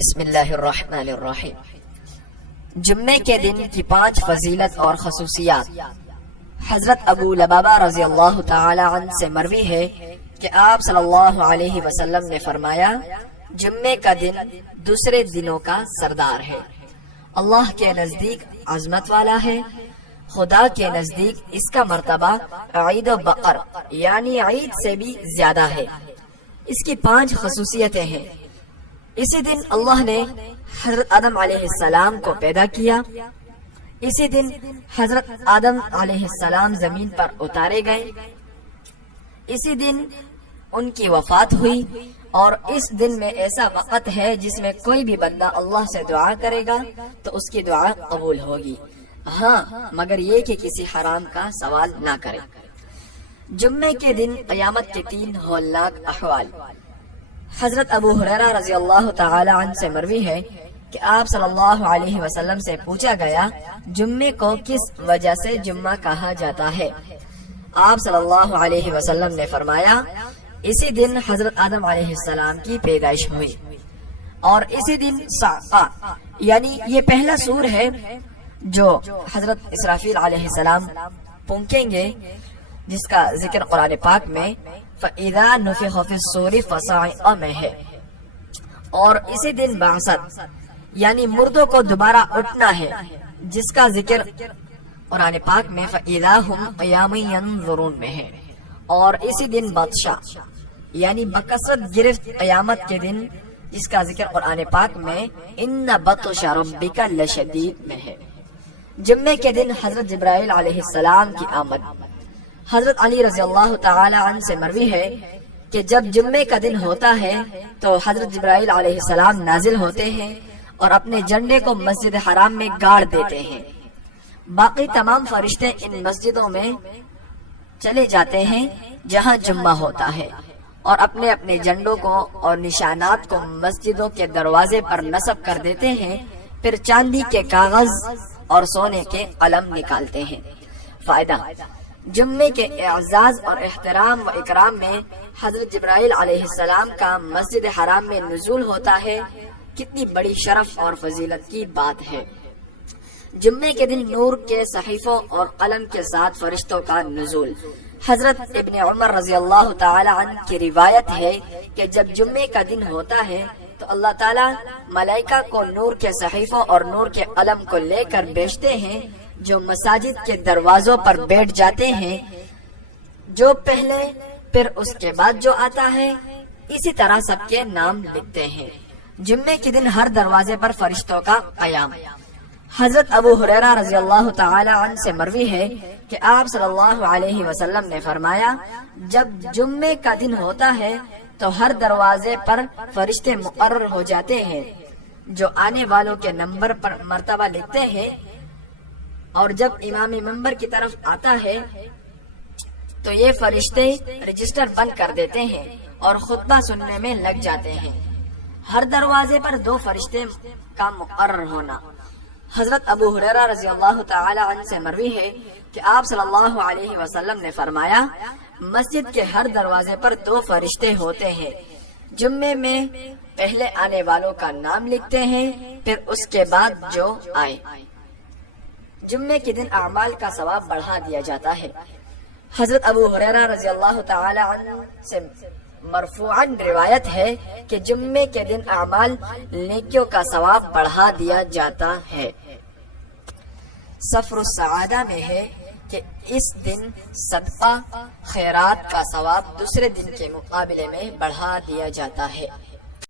بسم اللہ الرحمن الرحیم۔ جمعے کے دن کی 5 فضیلت اور خصوصیات۔ حضرت ابو لبابہ رضی اللہ تعالی عنہ سے مروی ہے کہ آپ صلی اللہ علیہ وسلم نے فرمایا، جمعے کا دن دوسرے دنوں کا سردار ہے، اللہ کے نزدیک عظمت والا ہے، خدا کے نزدیک اس کا مرتبہ عید و بقر یعنی عید سے بھی زیادہ ہے۔ اس کی 5 خصوصیتیں ہیں۔ اسی دن اللہ نے حضرت آدم علیہ السلام کو پیدا کیا، اسی دن حضرت آدم علیہ السلام زمین پر اتارے گئے، اسی دن ان کی وفات ہوئی، اور اس دن میں ایسا وقت ہے جس میں کوئی بھی بندہ اللہ سے دعا کرے گا تو اس کی دعا قبول ہوگی، ہاں مگر یہ کہ کسی حرام کا سوال نہ کرے۔ جمعے کے دن قیامت کے 3 ہولناک احوال۔ حضرت ابو ہریرہ رضی اللہ تعالی عنہ سے مروی ہے کہ آپ صلی اللہ علیہ وسلم سے پوچھا گیا، جمعے کو کس وجہ سے جمعہ کہا جاتا ہے؟ آپ صلی اللہ علیہ وسلم نے فرمایا، اسی دن حضرت آدم علیہ السلام کی پیدائش ہوئی، اور اسی دن صعقہ یعنی یہ پہلا سور ہے جو حضرت اسرافیل علیہ السلام پھونکیں گے، جس کا ذکر قرآن پاک میں فَإِذَا نُفِخَ فِي الصُّورِ فَصَعِقَ میں ہے، اور اسی دن بعثت یعنی مردوں کو دوبارہ اٹھنا ہے، جس کا ذکر قرآن پاک میں فَإِذَا هُمْ قِيَامٌ يَنظُرُونَ میں ہے، اور اسی دن بطشہ یعنی بکثرت گرفت قیامت کے دن، جس کا ذکر قرآن پاک میں اِنَّ بَطْشَ رَبِّكَ لَشَدِيدٌ میں ہے۔ جمعے کے دن حضرت جبرائیل علیہ السلام کی آمد۔ حضرت علی رضی اللہ تعالی عنہ سے مروی ہے کہ جب جمعے کا دن ہوتا ہے تو حضرت جبرائیل علیہ السلام نازل ہوتے ہیں اور اپنے جھنڈے کو مسجد حرام میں گاڑ دیتے ہیں۔ باقی تمام فرشتے ان مسجدوں میں چلے جاتے ہیں جہاں جمعہ ہوتا ہے، اور اپنے اپنے جھنڈوں کو اور نشانات کو مسجدوں کے دروازے پر نصب کر دیتے ہیں، پھر چاندی کے کاغذ اور سونے کے قلم نکالتے ہیں۔ فائدہ: جمعے کے اعزاز اور احترام و اکرام میں حضرت جبرائیل علیہ السلام کا مسجد حرام میں نزول ہوتا ہے، کتنی بڑی شرف اور فضیلت کی بات ہے۔ جمعے کے دن نور کے صحیفوں اور قلم کے ساتھ فرشتوں کا نزول۔ حضرت ابن عمر رضی اللہ تعالی عنہ کی روایت ہے کہ جب جمعے کا دن ہوتا ہے تو اللہ تعالیٰ ملائکہ کو نور کے صحیفوں اور نور کے قلم کو لے کر بھیجتے ہیں، جو مساجد کے دروازوں پر بیٹھ جاتے ہیں، جو پہلے پھر اس کے بعد جو آتا ہے، اسی طرح سب کے نام لکھتے ہیں۔ جمعے کے دن ہر دروازے پر فرشتوں کا قیام۔ حضرت ابو ہریرہ رضی اللہ تعالی عنہ سے مروی ہے کہ آپ صلی اللہ علیہ وسلم نے فرمایا، جب جمعے کا دن ہوتا ہے تو ہر دروازے پر فرشتے مقرر ہو جاتے ہیں جو آنے والوں کے نمبر پر مرتبہ لکھتے ہیں، اور جب امام منبر کی طرف آتا ہے تو یہ فرشتے رجسٹر بند کر دیتے ہیں اور خطبہ سننے میں لگ جاتے ہیں۔ ہر دروازے پر 2 فرشتے کا مقرر ہونا۔ حضرت ابو ہریرہ رضی اللہ تعالی عنہ سے مروی ہے کہ آپ صلی اللہ علیہ وسلم نے فرمایا، مسجد کے ہر دروازے پر 2 فرشتے ہوتے ہیں، جمعے میں پہلے آنے والوں کا نام لکھتے ہیں، پھر اس کے بعد جو آئے۔ جمعے کے دن اعمال کا ثواب بڑھا دیا جاتا ہے۔ حضرت ابو ہریرہ رضی اللہ تعالی عنہ سے مرفوعاً روایت ہے کہ جمعے کے دن اعمال نیکیوں کا ثواب بڑھا دیا جاتا ہے۔ سفر السعادہ میں ہے کہ اس دن صدقہ خیرات کا ثواب دوسرے دن کے مقابلے میں بڑھا دیا جاتا ہے۔